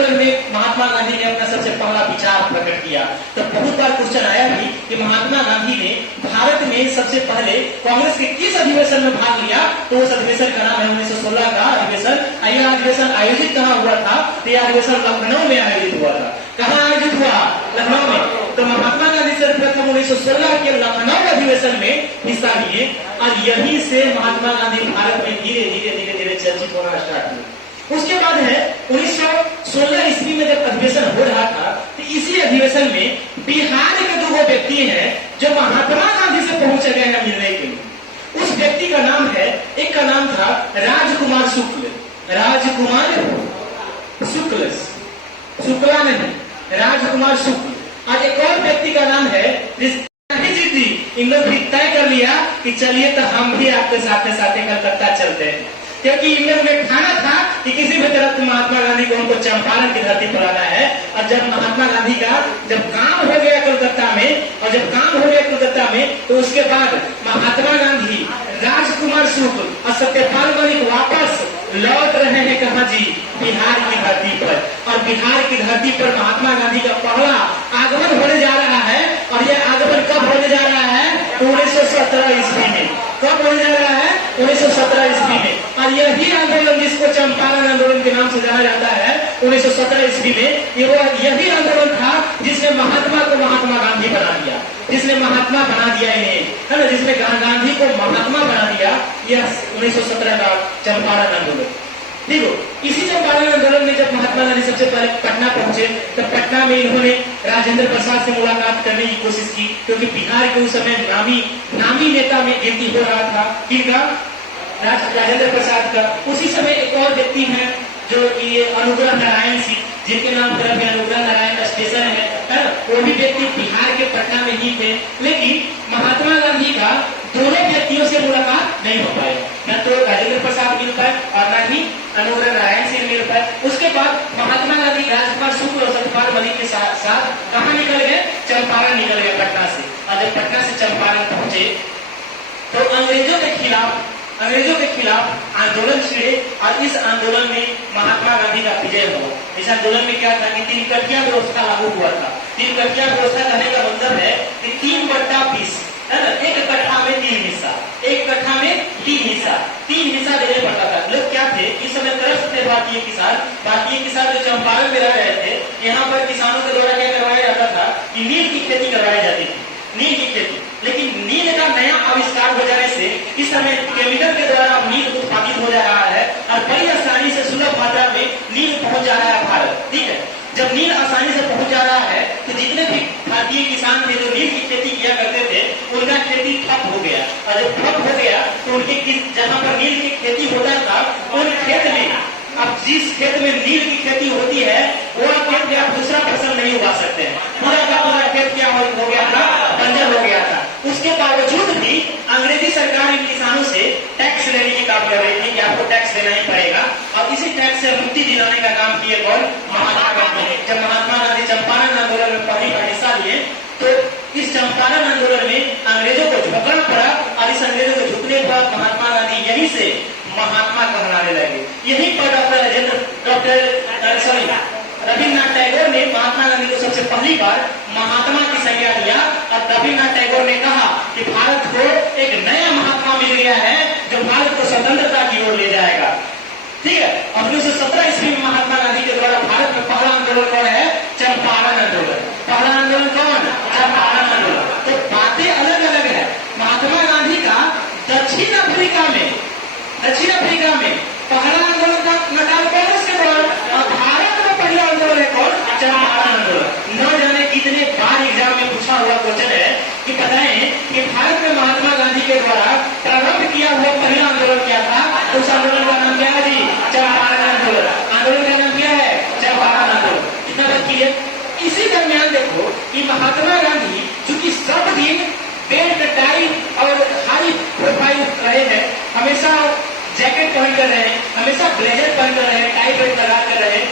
आंदोलन में महात्मा गांधी ने अपना सबसे पहला विचार प्रकट किया। तो बहुत बार क्वेश्चन आया भी कि महात्मा गांधी ने भारत में सबसे पहले कांग्रेस के किस अधिवेशन में भाग लिया, तो उस अधिवेशन का नाम है 1916 का अधिवेशन। यह अधिवेशन आयोजित कहाँ हुआ था? तो यह अधिवेशन लखनऊ में आयोजित हुआ था। कहाँ आयोजित हुआ? लखनऊ में। तो महात्मा गांधी सर्वप्रथम 1916 के लखनऊ अधिवेशन में हिस्सा लिए और यहीं से महात्मा गांधी भारत में धीरे धीरे धीरे धीरे चर्चित होना स्टार्ट हुए। उसके बाद है 1916 ईस्वी में जब अधिवेशन हो रहा था, तो इसी अधिवेशन में बिहार के दो व्यक्ति हैं जो महात्मा गांधी से पहुंच गए हैं मिलने के लिए। उस व्यक्ति का नाम है, एक का नाम था राजकुमार शुक्ल, राजकुमार शुक्ल, शुक्ला नहीं, राजकुमार शुक्ल। और एक और व्यक्ति का नाम है जी। इन लोग भी तय कर लिया कि चलिए तो हम भी आपके साथ साथ कलकत्ता चलते हैं, क्योंकि इन लोगों ने ठाना था कि किसी भी तरह महात्मा गांधी को हमको चंपारण की धरती पर आना है। और जब महात्मा गांधी का जब काम हो गया कलकत्ता में, और जब काम हो गया कलकत्ता में, तो उसके बाद महात्मा गांधी, राजकुमार शुक्ल और सत्यपाल मलिक वापस लौट रहे हैं कहा जी? बिहार की धरती पर। और बिहार की धरती पर महात्मा गांधी का पहला आगमन होने जा रहा है। और यह आगमन कब होने जा रहा है? 1917 ईस्वी में। कब होने जा रहा है? 1917 ईस्वी में। और यही आंदोलन जिसको चंपारण आंदोलन के नाम से जाना जाता है 1917 ईस्वी में, यही आंदोलन था जिसने महात्मा को महात्मा गांधी बना दिया, जिसने महात्मा बना दिया इन्हें, है ना, जिसने गांधी को महात्मा बना दिया। यह 1917 का चंपारण आंदोलन। देखो, इसी चंपारण आंदोलन में जब महात्मा गांधी सबसे पहले पटना पहुंचे, तो पटना में इन्होंने राजेंद्र प्रसाद से मुलाकात करने की कोशिश की, क्योंकि बिहार के उस समय नामी नेता में गिनती हो रहा था। किनका? राजेंद्र प्रसाद का। उसी समय एक और व्यक्ति है जो कि अनुग्रह नारायण सिंह, जिनके नाम पर अभी अनुग्रह नारायण का स्टेशन है ना, वो भी व्यक्ति बिहार के पटना में ही थे। लेकिन महात्मा गांधी का दोनों व्यक्तियों से मुलाकात नहीं हो पाई, न तो राजेंद्र प्रसाद मिल पाए और न ही अनुग्रह नारायण सिंह मिल पाए। उसके बाद महात्मा गांधी राजकुमार शुक्ल और सत्यपाल मलिक के साथ कहाँ निकल गए? चंपारण निकल गए पटना से। और जब पटना से चंपारण पहुंचे तो अंग्रेजों के खिलाफ आंदोलन छिड़े और इस आंदोलन में महात्मा गांधी का विजय हुआ। इस आंदोलन में क्या था कि 3 कठिया व्यवस्था लागू हुआ था। 3 कठिया व्यवस्था कहने का मतलब है कि 3/20, है ना, एक कट्ठा में 3 हिस्सा, एक कट्ठा में 3 हिस्सा, 3 हिस्सा देने पड़ता था। लोग क्या थे इस समय तरफ थे? भारतीय किसान जो चंपारण में रह रहे थे, यहाँ पर किसानों के द्वारा क्या करवाया जाता था कि नील की खेती करवाई जाती थी, नील की खेती। लेकिन नील का नया आविष्कार हो जाने से इस समय केमिकल के द्वारा नील उत्पादित हो जा रहा है और बड़ी आसानी से सुलभ मात्रा में नील पहुंच जा रहा है भारत। ठीक है, जब नील आसानी से पहुंच जा रहा है तो जितने भी भारतीय किसान थे जो नील की खेती किया करते थे, उनका खेती ठप हो गया। और जब ठप हो गया तो उनके जहाँ पर नील की खेती होता था, उन खेत में, अब जिस खेत में नील की खेती होती है वो खेत में आप दूसरा फसल नहीं उगा सकते हैं। पूरा का पूरा खेत क्या हो गया था? बंजर हो गया था। उसके बावजूद भी अंग्रेजी सरकार इन किसानों से टैक्स लेने की काम कर रही थी कि आपको टैक्स देना ही पड़ेगा। और इसी टैक्स से मुक्ति दिलाने का काम किए कौन? महात्मा गांधी। जब महात्मा गांधी चंपारण आंदोलन में पहली बार हिस्सा लिए तो इस चंपारण आंदोलन में अंग्रेजों को झुकना पड़ा और इस अंग्रेजों को झुकने पर महात्मा गांधी यहीं से महात्मा कहलाने लगे। यहीं पर रविन्द्रनाथ टैगोर ने महात्मा गांधी को सबसे पहली बार महात्मा की संज्ञा दिया और रविन्द्रनाथ टैगोर ने कहा कि भारत को एक नया महात्मा मिल गया है जो भारत को स्वतंत्रता की ओर ले जाएगा। ठीक है, 1917 ईस्वी में महात्मा गांधी के द्वारा भारत में पहला आंदोलन कौन है? चंपारण आंदोलन। पहला आंदोलन कौन? चंपारण आंदोलन। तो बातें अलग अलग है। महात्मा गांधी का दक्षिण अफ्रीका में पहला आंदोलन का नकाल कांग्रेस के द्वारा, और भारत में पहला आंदोलन है कौन? चंपारण आंदोलन। न जाने कितने बार एग्जाम में पूछा हुआ क्वेश्चन है कि बताएं कि भारत में महात्मा गांधी के द्वारा प्रारंभ किया हुआ पहला आंदोलन क्या था? उस आंदोलन का नाम क्या है जी? चंपारण आंदोलन। आंदोलन का नाम क्या है? चंपारण आंदोलन। कितना बात की है? इसी दरमियान देखो कि महात्मा गांधी चूंकि सब दिन बेल्ट, टाई और हाई प्रोफाइल रहे हैं, हमेशा जैकेट पहन कर रहे हैं, हमेशा ब्लेजर पहन कर रहे हैं, टाई बेल्ट लगा कर रहे हैं,